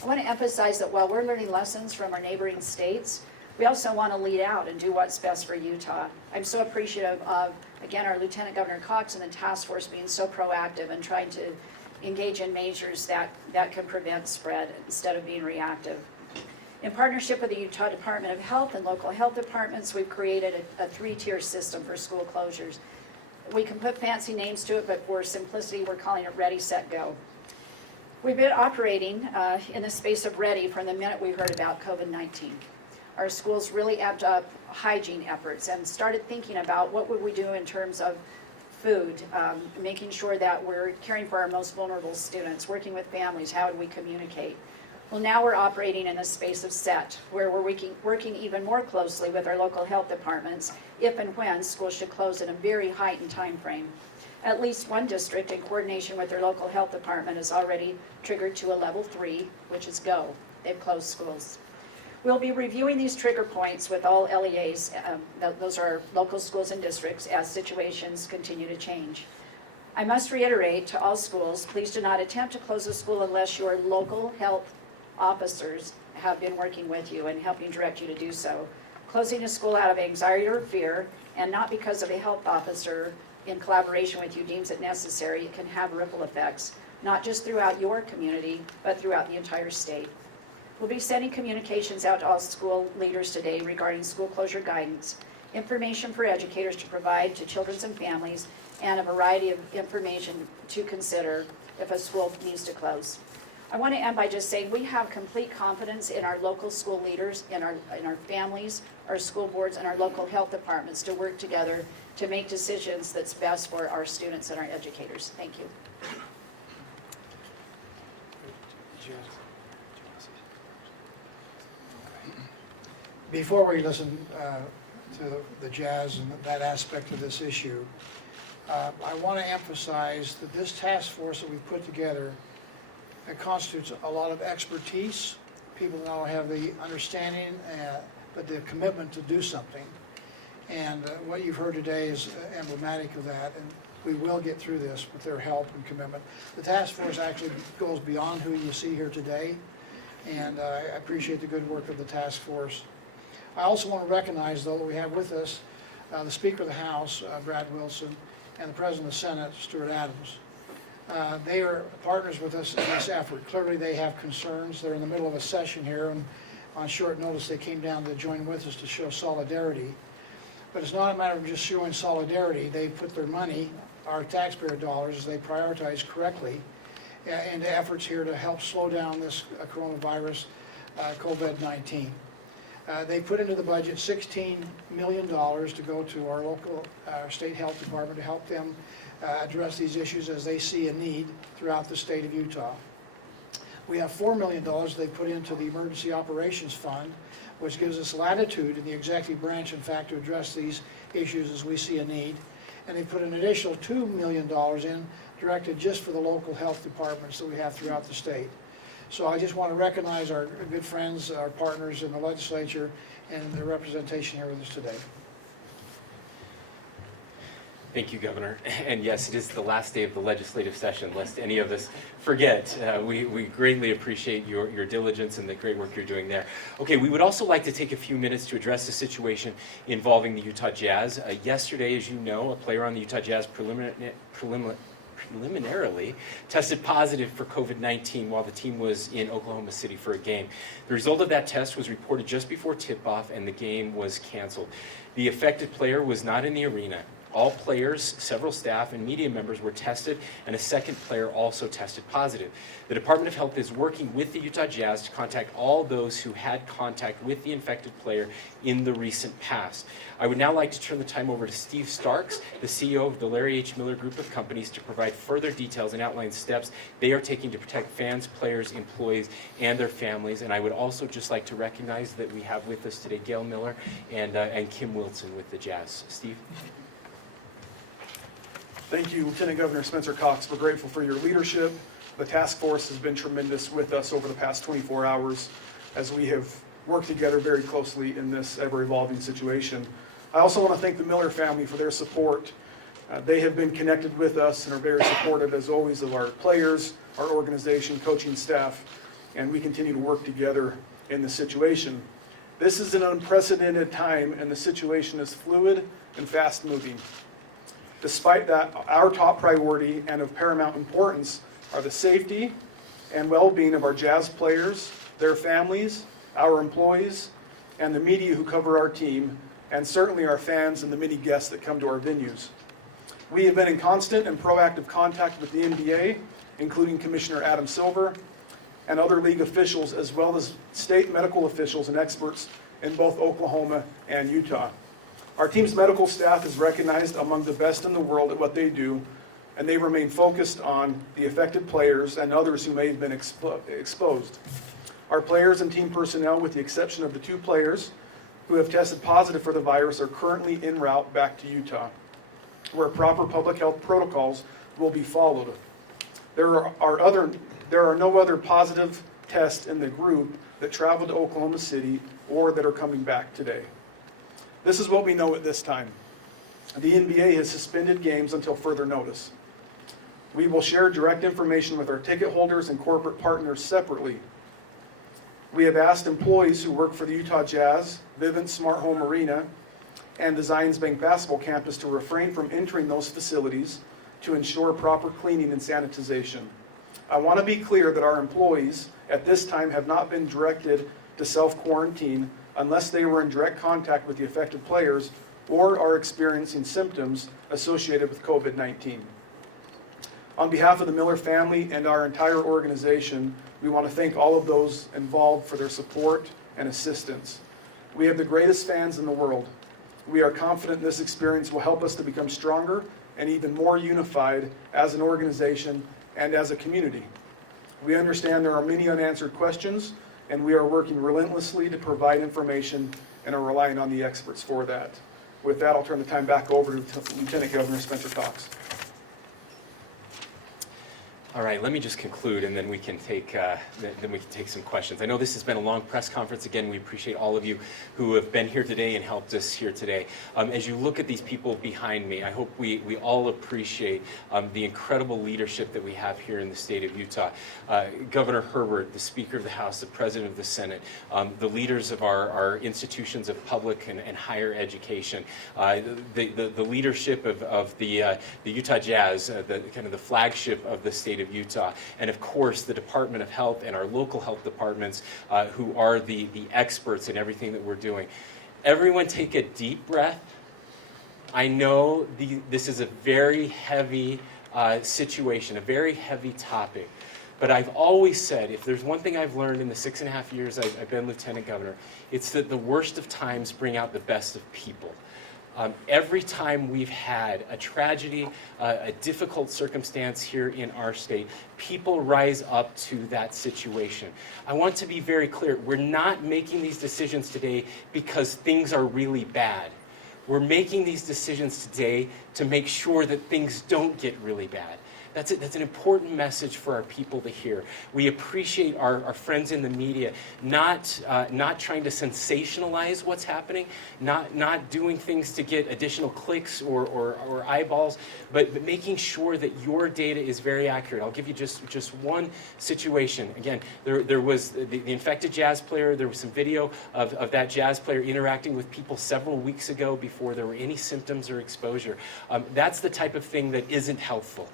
I want to emphasize that while we're learning lessons from our neighboring states, we also want to lead out and do what's best for Utah. I'm so appreciative of, again, our Lieutenant Governor Cox and the task force being so proactive and trying to engage in measures that can prevent spread instead of being reactive. In partnership with the Utah Department of Health and local health departments, we've created a 3-tier system for school closures. We can put fancy names to it, but for simplicity, we're calling it Ready, Set, Go. We've been operating in the space of ready from the minute we heard about COVID-19. Our schools really amped up hygiene efforts and started thinking about what would we do in terms of food, making sure that we're caring for our most vulnerable students, working with families, how would we communicate? Well, now we're operating in a space of set, where we're working even more closely with our local health departments if and when schools should close in a very heightened time frame. At least one district, in coordination with their local health department, is already triggered to a level 3, which is go. They've closed schools. We'll be reviewing these trigger points with all LEAs, those are local schools and districts, as situations continue to change. I must reiterate to all schools, please do not attempt to close a school unless your local health officers have been working with you and helping direct you to do so. Closing a school out of anxiety or fear, and not because of a health officer in collaboration with you deems it necessary, it can have ripple effects, not just throughout your community, but throughout the entire state. We'll be sending communications out to all school leaders today regarding school closure guidance, information for educators to provide to children and families, and a variety of information to consider if a school needs to close. I want to end by just saying we have complete confidence in our local school leaders, in our families, our school boards, and our local health departments to work together to make decisions that's best for our students and our educators. Thank you. Before we listen to the jazz and that aspect of this issue, I want to emphasize that this task force that we've put together, it constitutes a lot of expertise, people that now have the understanding, but the commitment to do something. And what you've heard today is emblematic of that, and we will get through this with their help and commitment. The task force actually goes beyond who you see here today, and I appreciate the good work of the task force. I also want to recognize, though, that we have with us the Speaker of the House, Brad Wilson, and the President of the Senate, Stuart Adams. They are partners with us in this effort. Clearly, they have concerns. They're in the middle of a session here, and on short notice, they came down to join with us to show solidarity. But it's not a matter of just showing solidarity. They put their money, our taxpayer dollars, as they prioritize correctly, into efforts here to help slow down this coronavirus, COVID-19. They put into the budget $16 million to go to our state health department to help them address these issues as they see a need throughout the state of Utah. We have $4 million they put into the Emergency Operations Fund, which gives us latitude in the executive branch, in fact, to address these issues as we see a need. And they put an additional $2 million in, directed just for the local health departments that we have throughout the state. So I just want to recognize our good friends, our partners in the legislature, and their representation here with us today. Thank you, Governor. And yes, it is the last day of the legislative session, lest any of us forget. We greatly appreciate your diligence and the great work you're doing there. Okay, we would also like to take a few minutes to address the situation involving the Utah Jazz. Yesterday, as you know, a player on the Utah Jazz preliminarily tested positive for COVID-19 while the team was in Oklahoma City for a game. The result of that test was reported just before tip-off, and the game was canceled. The affected player was not in the arena. All players, several staff, and media members were tested, and a second player also tested positive. The Department of Health is working with the Utah Jazz to contact all those who had contact with the infected player in the recent past. I would now like to turn the time over to Steve Starks, the CEO of the Larry H. Miller Group of Companies, to provide further details and outline steps they are taking to protect fans, players, employees, and their families. And I would also just like to recognize that we have with us today Gail Miller and Kim Wilson with the Jazz. Steve? Thank you, Lieutenant Governor Spencer Cox. We're grateful for your leadership. The task force has been tremendous with us over the past 24 hours as we have worked together very closely in this ever-evolving situation. I also want to thank the Miller family for their support. They have been connected with us and are very supportive, as always, of our players, our organization, coaching staff, and we continue to work together in this situation. This is an unprecedented time, and the situation is fluid and fast-moving. Despite that, our top priority and of paramount importance are the safety and well-being of our Jazz players, their families, our employees, and the media who cover our team, and certainly our fans and the many guests that come to our venues. We have been in constant and proactive contact with the NBA, including Commissioner Adam Silver, and other league officials, as well as state medical officials and experts in both Oklahoma and Utah. Our team's medical staff is recognized among the best in the world at what they do, and they remain focused on the affected players and others who may have been exposed. Our players and team personnel, with the exception of the 2 players who have tested positive for the virus, are currently en route back to Utah, where proper public health protocols will be followed. There are no other positive tests in the group that traveled to Oklahoma City or that are coming back today. This is what we know at this time. The NBA has suspended games until further notice. We will share direct information with our ticket holders and corporate partners separately. We have asked employees who work for the Utah Jazz, Vivint Smart Home Arena, and the Zions Bank basketball campus to refrain from entering those facilities to ensure proper cleaning and sanitization. I want to be clear that our employees at this time have not been directed to self-quarantine unless they were in direct contact with the affected players or are experiencing symptoms associated with COVID-19. On behalf of the Miller family and our entire organization, we want to thank all of those involved for their support and assistance. We have the greatest fans in the world. We are confident this experience will help us to become stronger and even more unified as an organization and as a community. We understand there are many unanswered questions, and we are working relentlessly to provide information and are relying on the experts for that. With that, I'll turn the time back over to Lieutenant Governor Spencer Cox. All right, let me just conclude, and then we can take some questions. I know this has been a long press conference. Again, we appreciate all of you who have been here today and helped us here today. As you look at these people behind me, I hope we all appreciate the incredible leadership that we have here in the state of Utah. Governor Herbert, the Speaker of the House, the President of the Senate, the leaders of our institutions of public and higher education, the leadership of the Utah Jazz, the kind of the flagship of the state of Utah, and of course the Department of Health and our local health departments who are the experts in everything that we're doing. Everyone take a deep breath. I know this is a very heavy situation, a very heavy topic, but I've always said if there's one thing I've learned in the 6.5 years I've been Lieutenant Governor, it's that the worst of times bring out the best of people. Every time we've had a tragedy, a difficult circumstance here in our state, people rise up to that situation. I want to be very clear. We're not making these decisions today because things are really bad. We're making these decisions today to make sure that things don't get really bad. That's an important message for our people to hear. We appreciate our friends in the media not trying to sensationalize what's happening, not doing things to get additional clicks or eyeballs, but making sure that your data is very accurate. I'll give you just one situation. Again, there was the infected jazz player. There was some video of that jazz player interacting with people several weeks ago before there were any symptoms or exposure. That's the type of thing that isn't helpful.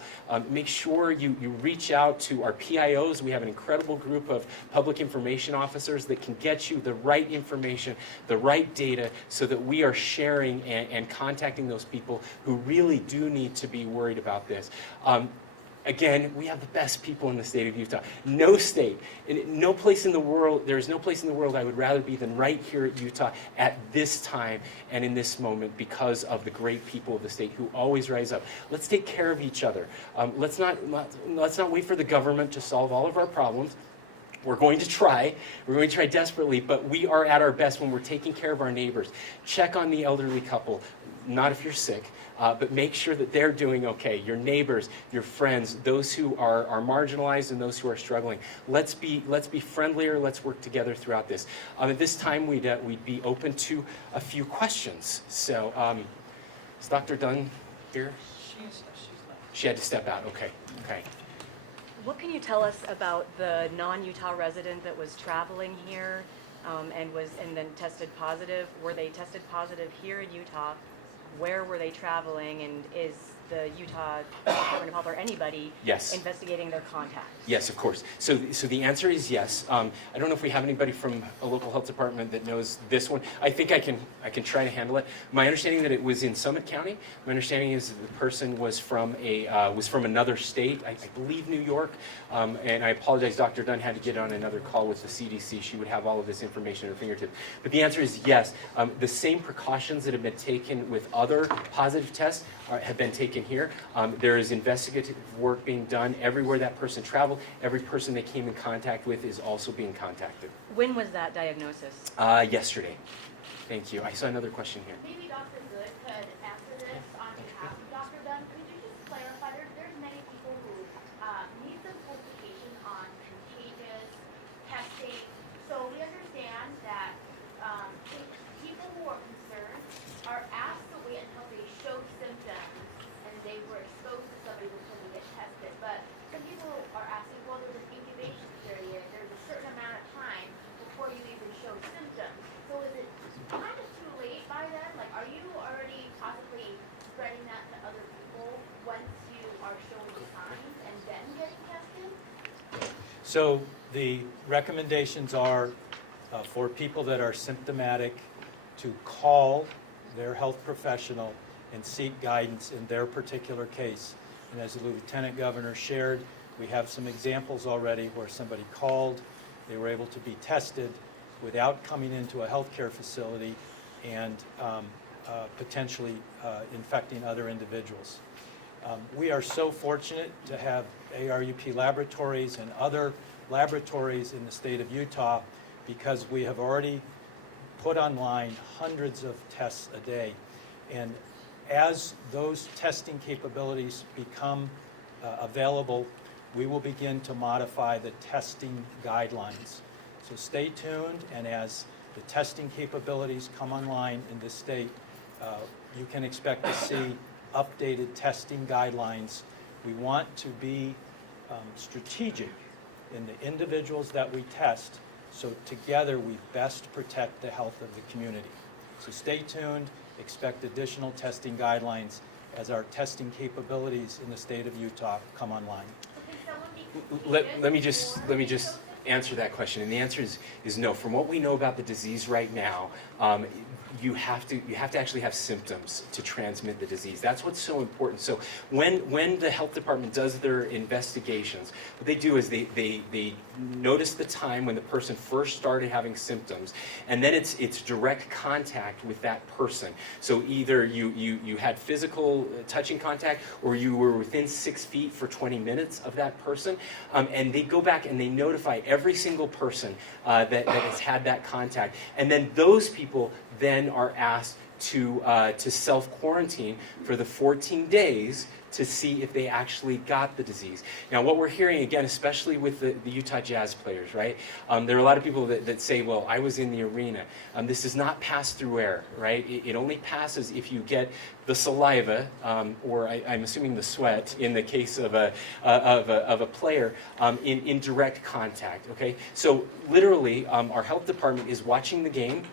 Make sure you reach out to our PIOs. We have an incredible group of public information officers that can get you the right information, the right data, so that we are sharing and contacting those people who really do need to be worried about this. Again, we have the best people in the state of Utah. No state, no place in the world, there's no place in the world I would rather be than right here at Utah at this time and in this moment because of the great people of the state who always rise up. Let's take care of each other. Let's not wait for the government to solve all of our problems. We're going to try desperately, but we are at our best when we're taking care of our neighbors. Check on the elderly couple, not if you're sick. But make sure that they're doing okay. Your neighbors, your friends, those who are marginalized and those who are struggling. Let's be friendlier. Let's work together throughout this. At this time, we'd be open to a few questions. So, is Dr. Dunn here? She had to step out. Okay. What can you tell us about the non-Utah resident that was traveling here and then tested positive? Were they tested positive here in Utah? Where were they traveling, and is the Utah Department of Health or anybody investigating their contacts? Yes, of course. So the answer is yes. I don't know if we have anybody from a local health department that knows this one. I think I can try to handle it. My understanding that it was in Summit County. My understanding is that the person was from another state. I believe New York. And I apologize, Dr. Dunn had to get on another call with the CDC. She would have all of this information at her fingertips. But the answer is yes. The same precautions that have been taken with other positive tests have been taken here. There is investigative work being done everywhere that person traveled. Every person they came in contact with is also being contacted. When was that diagnosis? Yesterday. Thank you. I saw another question here. Maybe Dr. Good could answer this on behalf of Dr. Dunn. Could you just clarify, there's many people who need some clarification on contagious testing. So we understand that people who are concerned are asked to wait until they show symptoms and they were exposed to somebody before they get tested. But some people are asking, well, there's an incubation period. There's a certain amount of time once you are showing signs and then getting tested? So the recommendations are for people that are symptomatic to call their health professional and seek guidance in their particular case. And as the Lieutenant Governor shared, we have some examples already where somebody called, they were able to be tested without coming into a healthcare facility and potentially infecting other individuals. We are so fortunate to have ARUP laboratories and other laboratories in the state of Utah because we have already put online hundreds of tests a day. And as those testing capabilities become available, we will begin to modify the testing guidelines. So stay tuned, and as the testing capabilities come online in this state, you can expect to see updated testing guidelines. We want to be strategic in the individuals that we test, so together we best protect the health of the community. So stay tuned, expect additional testing guidelines as our testing capabilities in the state of Utah come online. Can someone be Let me just answer that question, and the answer is no. From what we know about the disease right now, you have to actually have symptoms to transmit the disease. That's what's so important. So when the health department does their investigations, what they do is they notice the time when the person first started having symptoms, and then it's direct contact with that person. So either you had physical touching contact, or you were within 6 feet for 20 minutes of that person, and they go back and they notify every single person that has had that contact, and then those people then are asked to self-quarantine for the 14 days to see if they actually got the disease. Now, what we're hearing, again, especially with the Utah Jazz players, right? There are a lot of people that say, well, I was in the arena. This does not pass through air, right? It only passes if you get the saliva, or I'm assuming the sweat, in the case of a player, in direct contact, okay? So literally, our health department is watching the game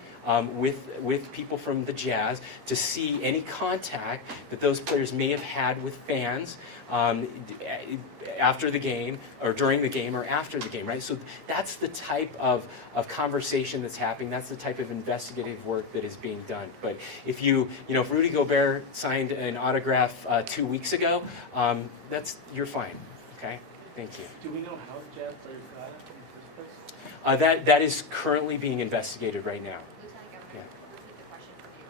with people from the Jazz to see any contact that those players may have had with fans after the game, or during the game, or after the game, right? So that's the type of conversation that's happening. That's the type of investigative work that is being done. But if if Rudy Gobert signed an autograph 2 weeks ago, you're fine, okay? Thank you. Do we know how the Jazz players got it in the first place? That is currently being investigated right now.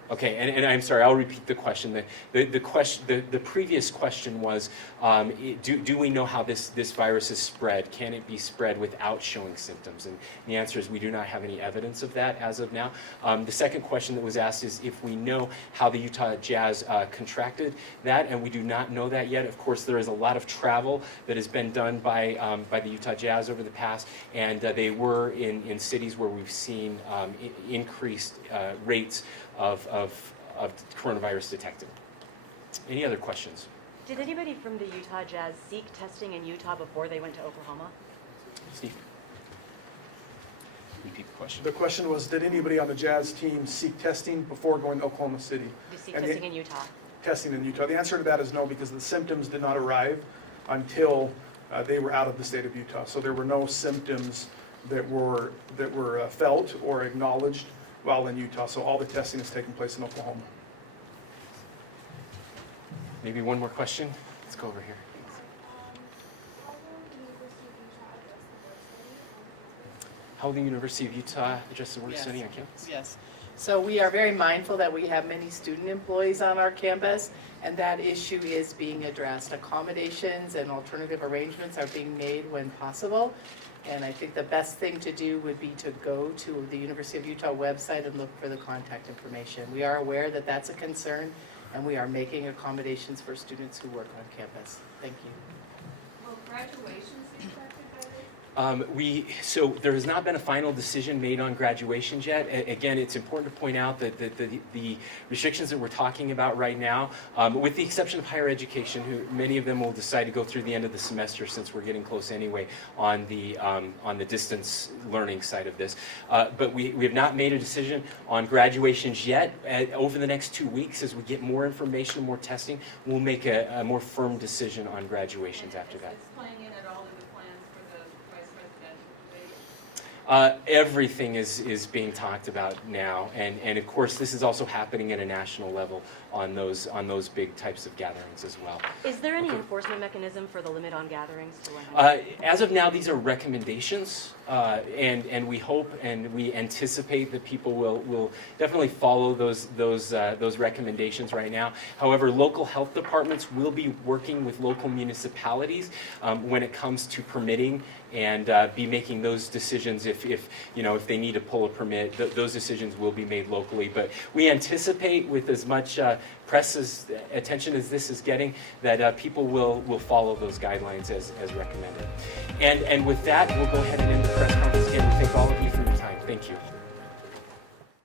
Okay, and I'm sorry, I'll repeat the question. The previous question was, do we know how this virus is spread? Can it be spread without showing symptoms? And the answer is we do not have any evidence of that as of now. The second question that was asked is if we know how the Utah Jazz contracted that, and we do not know that yet. Of course, there is a lot of travel that has been done by the Utah Jazz over the past, and they were in cities where we've seen increased rates of coronavirus detected. Any other questions? Did anybody from the Utah Jazz seek testing in Utah before they went to Oklahoma? Steve? Repeat the question. The question was, did anybody on the Jazz team seek testing before going to Oklahoma City? Did you seek And testing in Utah? Testing in Utah. The answer to that is no, because the symptoms did not arrive until they were out of the state of Utah. So there were no symptoms that were felt or acknowledged while in Utah. So all the testing is taking place in Oklahoma. Maybe one more question? Let's go over here. How will the University of Utah address the work study on campus? Yes. So we are very mindful that we have many student employees on our campus, and that issue is being addressed. Accommodations and alternative arrangements are being made when possible. And I think the best thing to do would be to go to the University of Utah website and look for the contact information. We are aware that that's a concern, and we are making accommodations for students who work on campus. Thank you. Will graduations be affected by this? So there has not been a final decision made on graduations yet. Again, it's important to point out that the restrictions that we're talking about right now, with the exception of higher education, who many of them will decide to go through the end of the semester since we're getting close anyway on the distance learning side of this. But we have not made a decision on graduations yet. Over the next 2 weeks, as we get more information, more testing, we'll make a more firm decision on graduations after that. playing in at all in the plans for the vice presidential debate? Everything is being talked about now, and of course this is also happening at a national level on those big types of gatherings as well. Is there any enforcement mechanism for the limit on gatherings to 100? As of now, these are recommendations, and we hope and we anticipate that people will definitely follow those recommendations right now. However, local health departments will be working with local municipalities when it comes to permitting and be making those decisions if they need to pull a permit. Those decisions will be made locally. But we anticipate, with as much press attention as this is getting, that people will follow those guidelines as recommended. And with that, we'll go ahead and end the press conference again. Thank all of you for your time. Thank you.